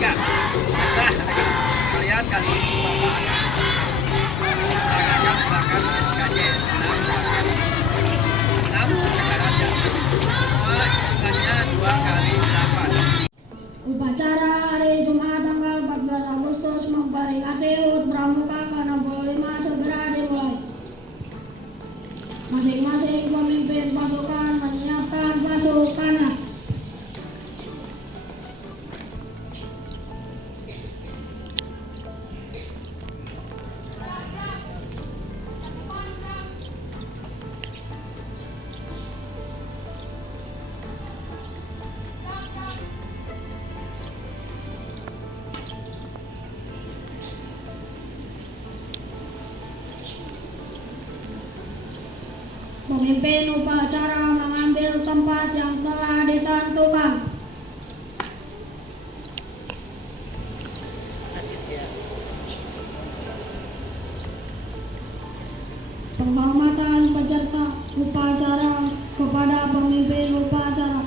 olahraga. Nah, sekalian kali ini Bapak akan olahraga gerakan SKJ 6 kencangkan jantung. Semua hitungannya 2 kali 8. Upacara hari Jumat tanggal 14 Agustus memperingati HUT Pramuka ke-65 segera dimulai. Masing-masing pemimpin pasukan menyiapkan pasukannya. Pemimpin upacara mengambil tempat yang telah ditentukan. Penghormatan peserta upacara kepada pemimpin upacara.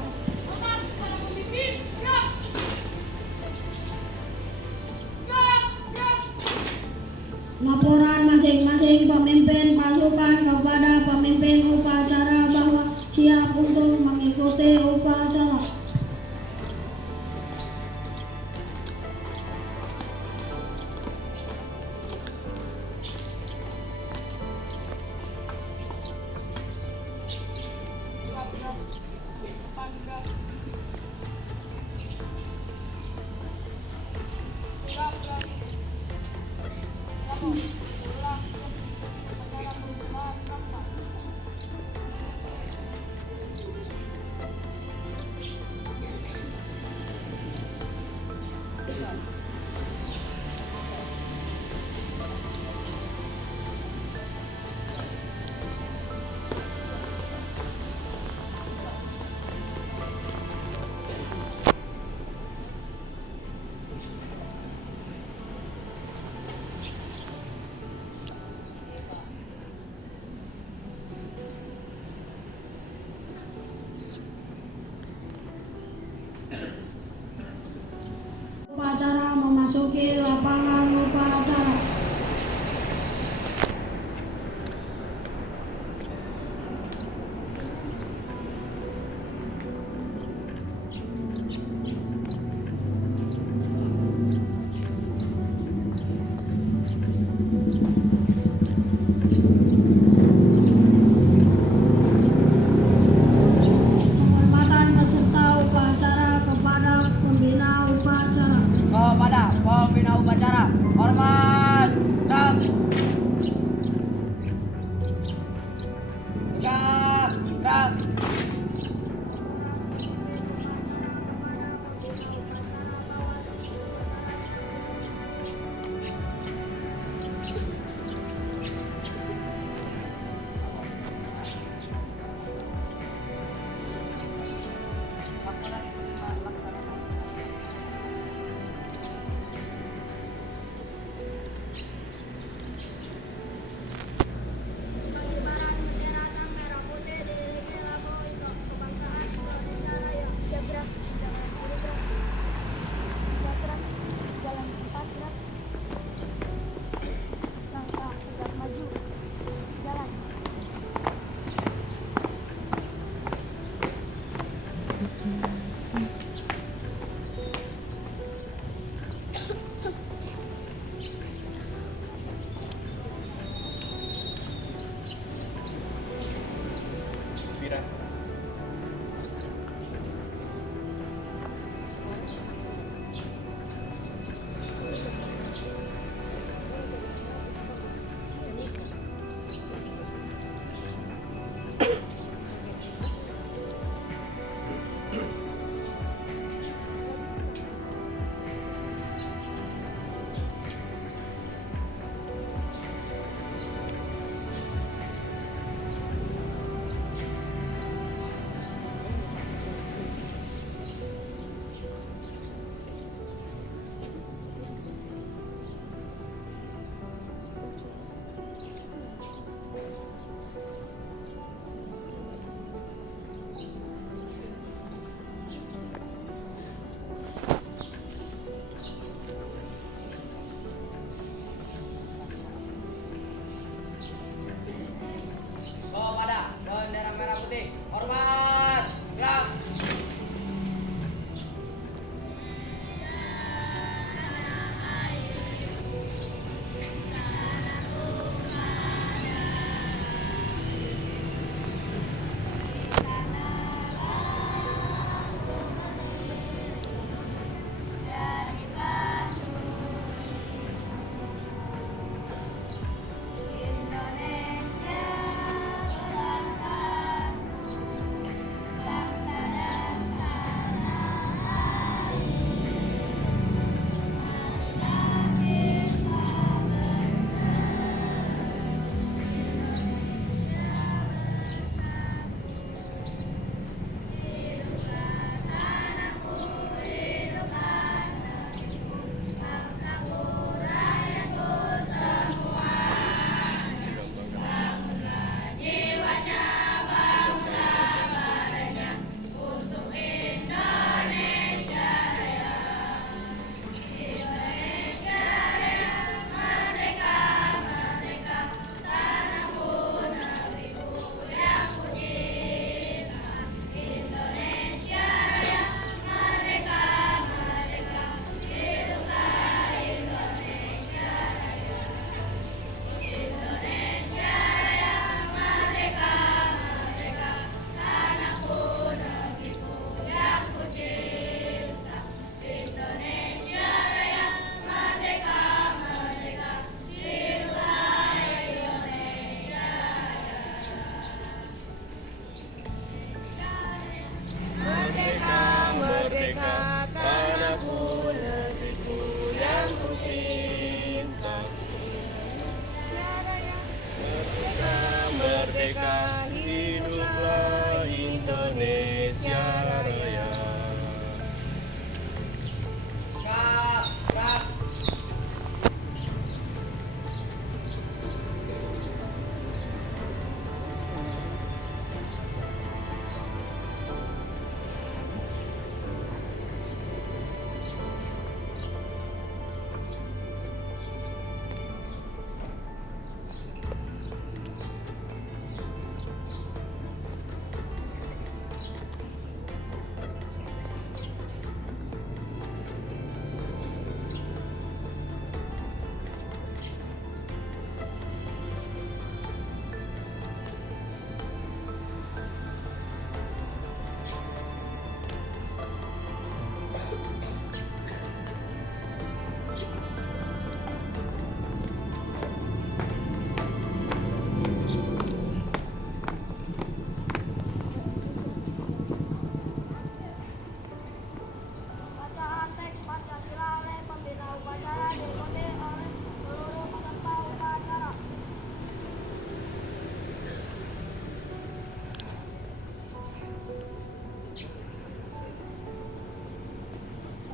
Laporan masing-masing pemimpin pasukan kepada pemimpin upacara bahwa siap untuk mengikuti upacara. Upacara memasuki lapangan upacara. Penghormatan peserta upacara kepada pembina upacara. Kepada pembina upacara, hormat, gerak, gerak.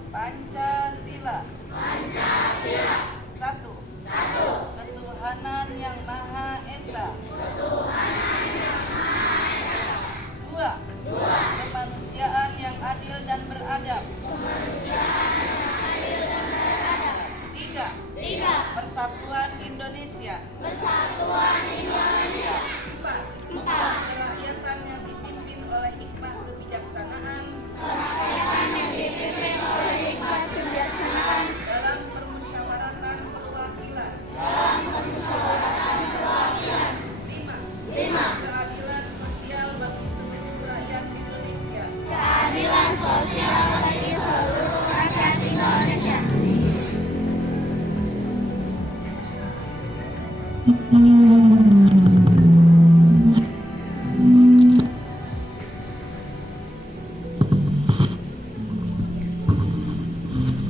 Pancasila. Satu. Ketuhanan yang Maha Esa. Dua. Kemanusiaan yang adil dan beradab. Tiga. Persatuan Indonesia. Empat. Kerakyatan yang dipimpin oleh hikmah kebijaksanaan dalam permusyawaratan perwakilan. Lima. Keadilan sosial bagi seluruh rakyat Indonesia.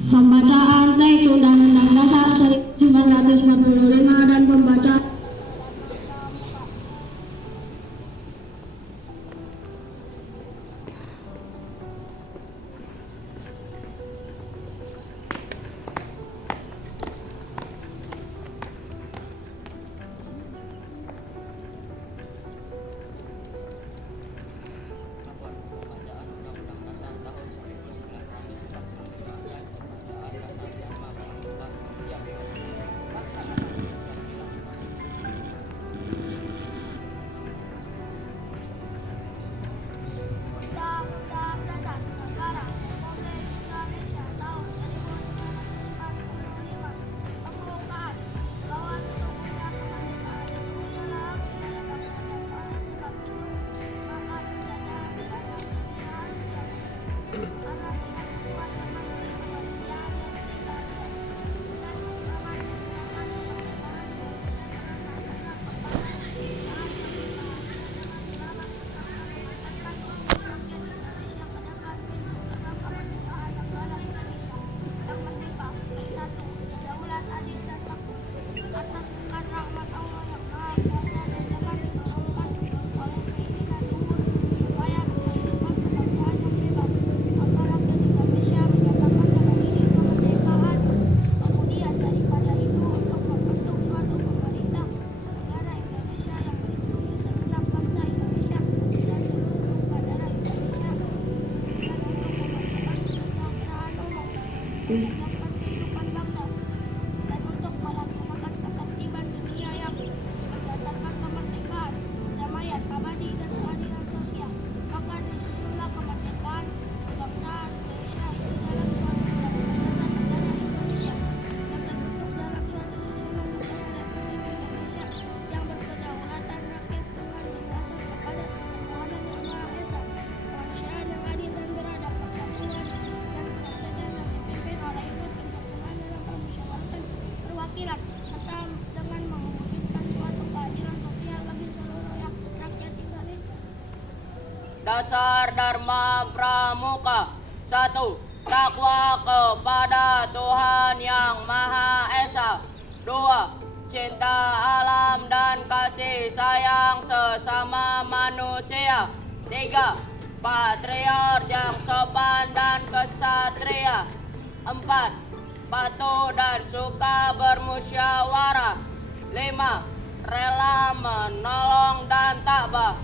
Pembacaan teks Undang-Undang Dasar 1945 dan pembacaan Undang-Undang Dasar Negara Republik Indonesia tahun 1945. Pembukaan bahwa sesungguhnya kemerdekaan yang mulia dapat didapat oleh sebab itu maka penjajahan terhadap dunia harus diakhiri karena tidak sesuai dengan kemanusiaan yang kita lihat dan perkembangan dunia ada yang berbalas atas bukan rahmat Allah yang Maha Kuasa dan jangan didorongkan oleh keinginan luhur supaya kehidupan kebangsaan yang bebas agar rakyat Indonesia menyatakan dengan diri kemerdekaan. Kemudian daripada itu untuk membentuk suatu pemerintah negara Indonesia yang melindungi segenap bangsa Indonesia dan seluruh negara Indonesia dan untuk mempercepat kesejahteraan umum, mencerdaskan kehidupan bangsa dan untuk melaksanakan ketertiban dunia yang berdasarkan kemerdekaan, kedamaian abadi dan keadilan sosial. Maka disusunlah kemerdekaan kebangsaan Indonesia itu dalam suatu berdasarkan negara Indonesia yang terbentuk dalam suatu susunan negara Republik Indonesia yang berkedaulatan rakyat dengan berdasar kepada ketuhanan yang Maha Esa, kemanusiaan yang adil dan beradab, persatuan dan kerajaan yang dipimpin oleh hikmat kebijaksanaan dalam permusyawaratan perwakilan serta dengan mewujudkan suatu keadilan sosial bagi seluruh rakyat Indonesia. Dasar Dharma Pramuka. 1. Takwa kepada Tuhan Yang Maha Esa. 2. Cinta alam dan kasih sayang sesama manusia. 3. Patriot yang sopan dan kesatria. 4. Patuh dan suka bermusyawarah. 5. Rela menolong dan tabah.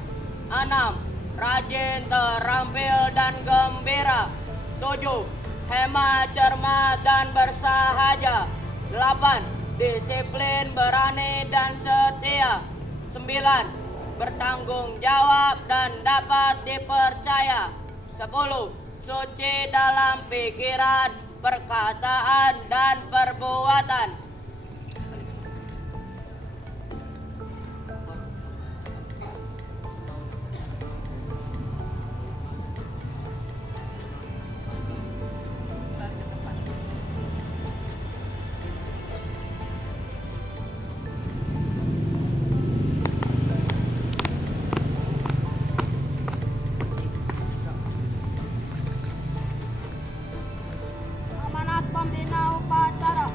6. Rajin, terampil dan gembira. 7. Hemat, cermat dan bersahaja. 8. Disiplin, berani dan setia. 9. Bertanggung jawab dan dapat dipercaya. 10. Suci dalam pikiran, perkataan dan perbuatan. Amanat Pembina Upacara.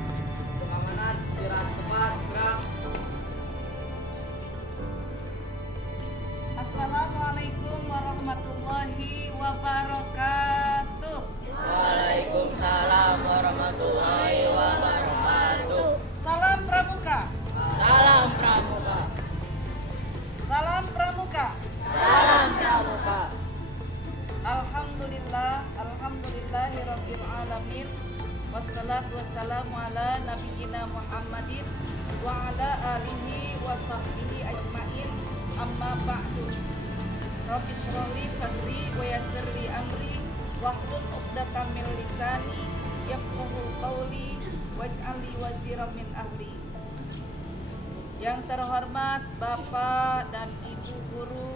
alamin. Wassalatu wassalamu ala nabiyyina Muhammadin wa ala alihi wa sahbihi ajmain. Amma ba'du. Rabbi shrah li sadri wa yassir li amri wahlul 'uqdatam min lisani yafqahu qawli waj'al li waziran min ahli. Yang terhormat Bapak dan Ibu guru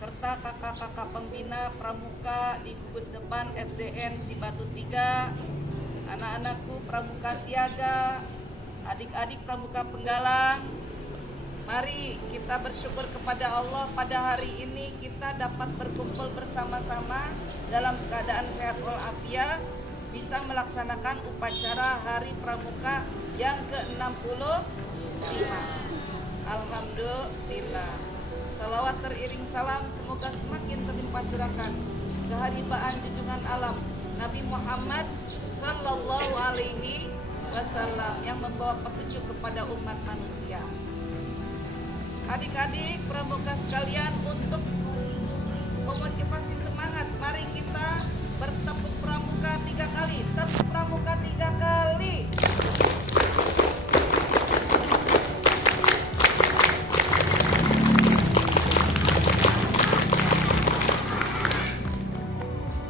serta kakak-kakak pembina pramuka di gugus depan SDN Cibatu 3, anak-anakku pramuka siaga, adik-adik pramuka penggalang. Mari kita bersyukur kepada Allah pada hari ini kita dapat berkumpul bersama-sama dalam keadaan sehat walafiat, bisa melaksanakan upacara Hari Pramuka yang ke-65. Alhamdulillah. Salawat teriring salam semoga semakin terlimpah curahkan keharibaan junjungan alam Nabi Muhammad Sallallahu Alaihi Wasallam yang membawa petunjuk kepada umat manusia. Adik-adik pramuka sekalian, untuk memotivasi semangat, mari kita bertepuk pramuka 3 kali. Tepuk pramuka 3 kali.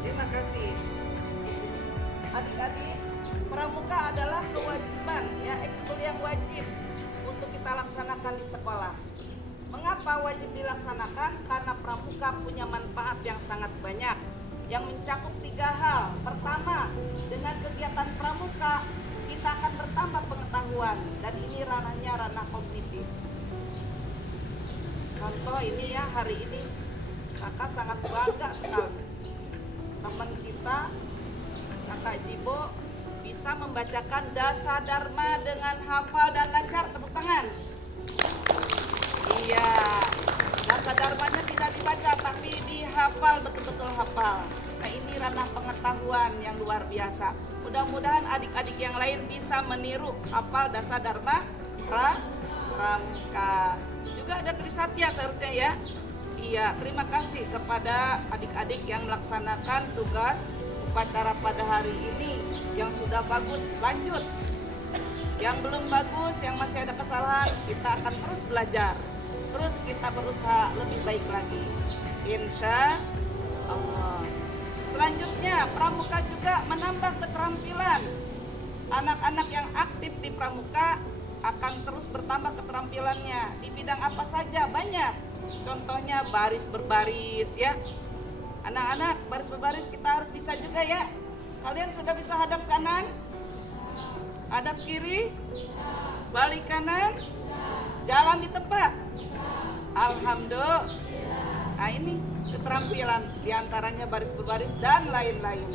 Terima kasih. Adik-adik, pramuka adalah kewajiban, ya, ekskul yang wajib untuk kita laksanakan di sekolah. Mengapa wajib dilaksanakan? Karena pramuka punya manfaat yang sangat banyak yang mencakup 3 hal. Pertama, dengan kegiatan pramuka kita akan bertambah pengetahuan, dan ini ranahnya ranah kognitif. Contoh ini ya, hari ini kakak sangat bangga sekali teman kita kakak Jibo bisa membacakan Dasa Dharma dengan hafal dan lancar. Tepuk tangan. Iya, Dasa Dharmanya tidak dibaca tapi dihafal, betul-betul hafal. Nah, ini ranah pengetahuan yang luar biasa. Mudah-mudahan adik-adik yang lain bisa meniru hafal Dasa Dharma Pramuka. Juga ada Trisatya seharusnya ya. Iya, terima kasih kepada adik-adik yang melaksanakan tugas upacara pada hari ini. Yang sudah bagus, lanjut. Yang belum bagus, yang masih ada kesalahan, kita akan terus belajar. Terus kita berusaha lebih baik lagi, insya Allah. Selanjutnya, pramuka juga menambah keterampilan. Anak-anak yang aktif di pramuka akan terus bertambah keterampilannya. Di bidang apa saja? Banyak. Contohnya baris berbaris ya. Anak-anak, baris berbaris kita harus bisa juga ya. Kalian sudah bisa hadap kanan? Hadap kiri? Balik kanan? Jalan di tempat? Alhamdulillah. Nah, ini keterampilan diantaranya baris berbaris dan lain-lain.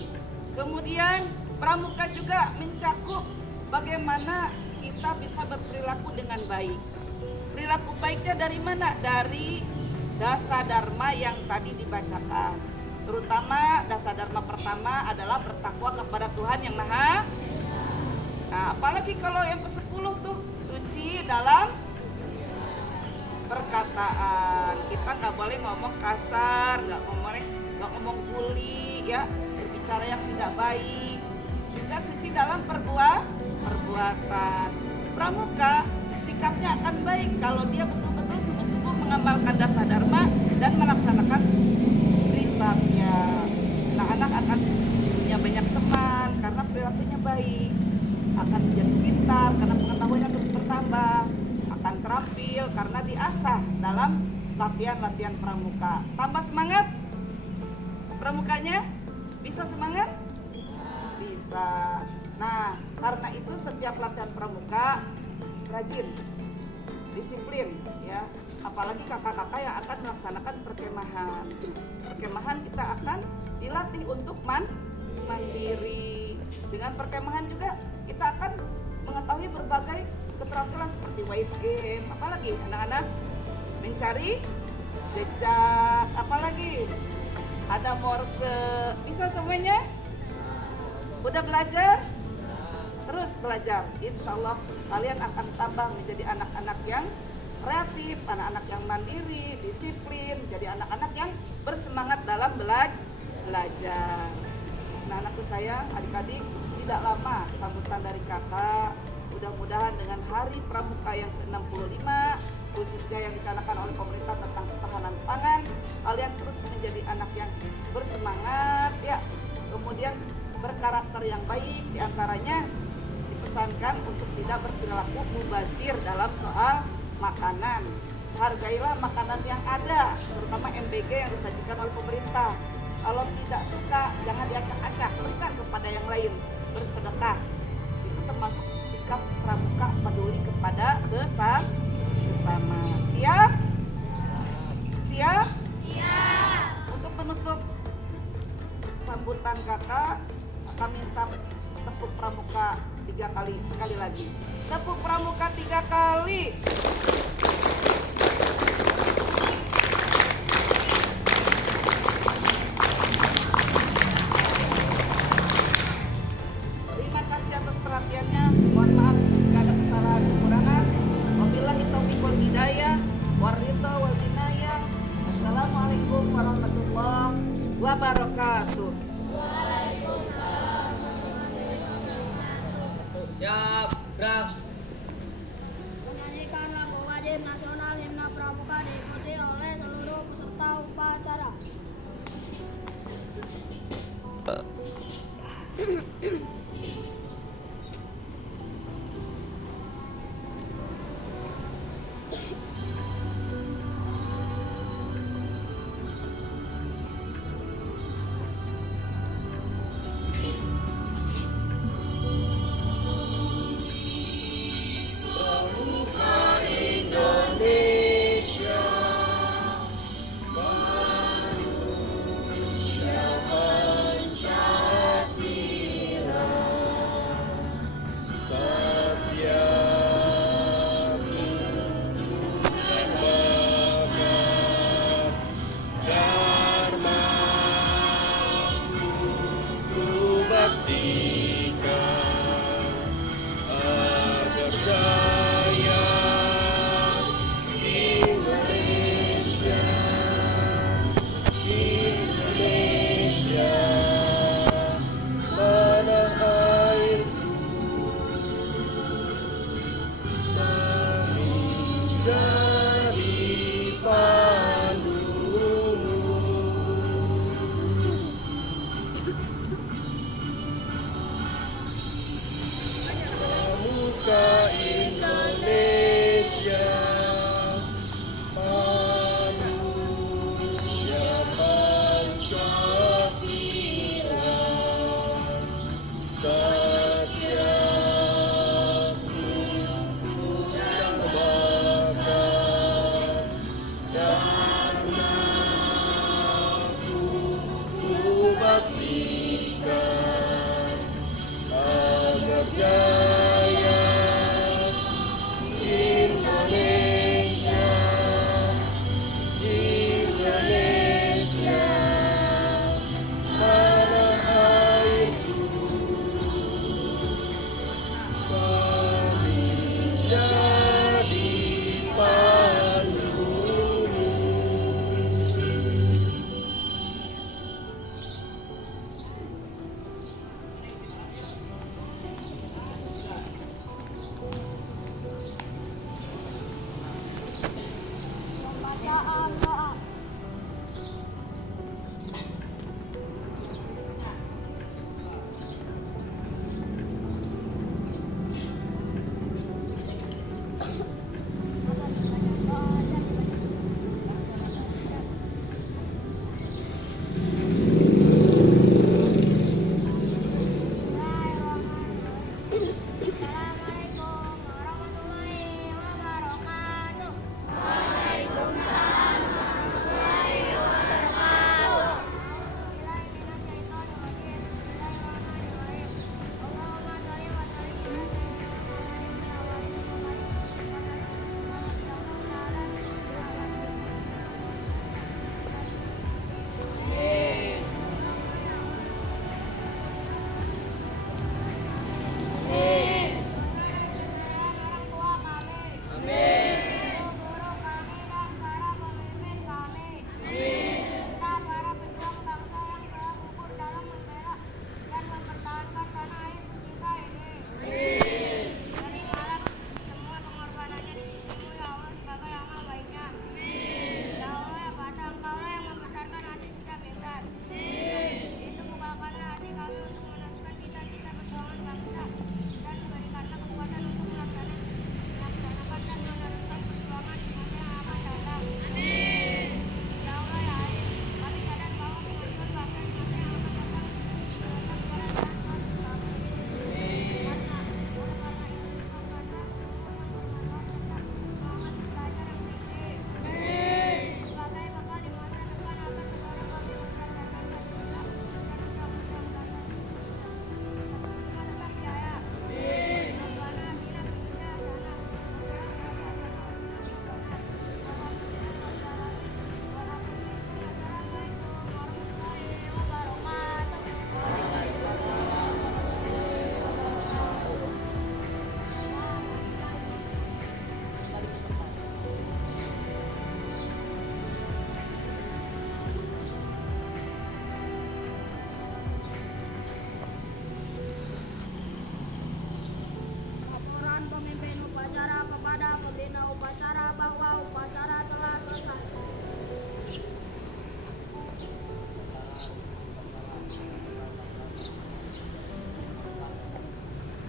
Kemudian pramuka juga mencakup bagaimana kita bisa berperilaku dengan baik. Perilaku baiknya dari mana? Dari Dasa Dharma yang tadi dibacakan. Terutama Dasa Dharma pertama adalah bertakwa kepada Tuhan yang Maha. Nah, apalagi kalau yang ke-10 tuh suci dalam perkataan. Kita nggak boleh ngomong kasar, nggak ngomong kuli ya, berbicara yang tidak baik. Juga suci dalam perbuatan. Pramuka sikapnya akan baik kalau dia betul-betul sungguh-sungguh mengamalkan Dasa Dharma dan melaksanakan Trisatya. Anak-anak akan punya banyak teman karena perilakunya baik, akan menjadi pintar karena pengetahuannya terus bertambah, akan terampil karena diasah dalam latihan-latihan pramuka. Tambah semangat pramukanya? Bisa semangat? Bisa. Nah, karena itu setiap latihan pramuka rajin, disiplin ya. Apalagi kakak-kakak yang akan melaksanakan perkemahan. Perkemahan kita akan dilatih untuk mandiri. Dengan perkemahan juga kita akan mengetahui berbagai keterampilan seperti white game, apalagi anak-anak mencari jejak, apalagi ada morse. Bisa semuanya? Udah belajar? Terus belajar. Insya Allah kalian akan tambah menjadi anak-anak yang kreatif, anak-anak yang mandiri, disiplin, jadi anak-anak yang bersemangat dalam belajar. Nah, anakku sayang, adik-adik, tidak lama sambutan dari kakak. Mudah-mudahan dengan Hari Pramuka yang ke-65, khususnya yang dicanangkan oleh pemerintah tentang ketahanan pangan, kalian terus menjadi anak yang bersemangat ya. Kemudian berkarakter yang baik, diantaranya dipesankan untuk tidak berperilaku mubazir dalam soal makanan. Hargailah makanan yang ada, terutama MBG yang disajikan oleh pemerintah. Kalau tidak suka, jangan diacak-acak, berikan kepada yang lain, bersedekah. Itu termasuk sikap pramuka peduli kepada sesama. Siap? Siap? Siap. Untuk menutup sambutan kakak minta tepuk pramuka 3 kali, sekali lagi. Tepuk pramuka 3 kali. Terima kasih atas perhatiannya. Mohon maaf jika ada kesalahan kekurangan. Wabillahi taufiq wal hidayah. Warito wal inayah. Assalamualaikum warahmatullahi wabarakatuh. Siap, gerak. Menyanyikan lagu wajib nasional himna pramuka diikuti oleh seluruh peserta upacara.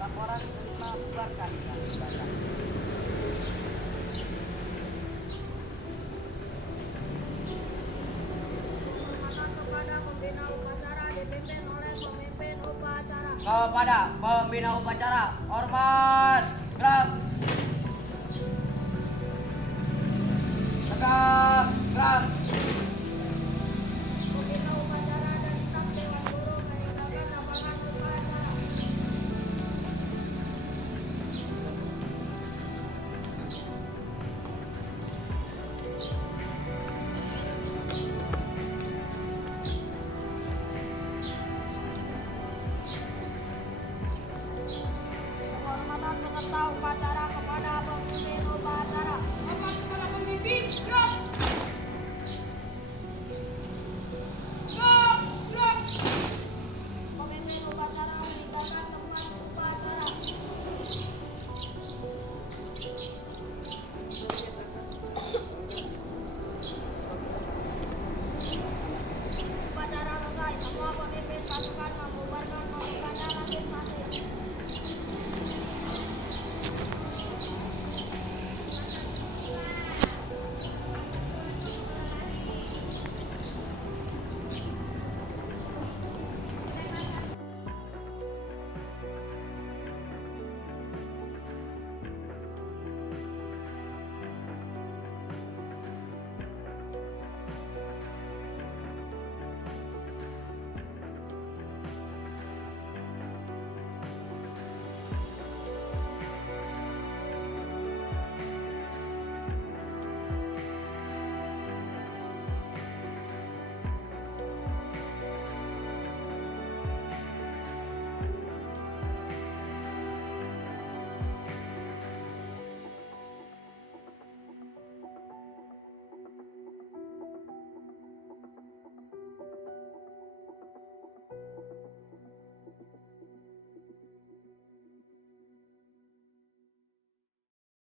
Laporan terima bubarkan dan ibadah. Penghormatan kepada pembina upacara dipimpin oleh pemimpin upacara. Kepada pembina upacara, hormat, gerak. Tegak, gerak. Pembina upacara dan staf dewan guru meninggalkan lapangan upacara. Penghormatan peserta upacara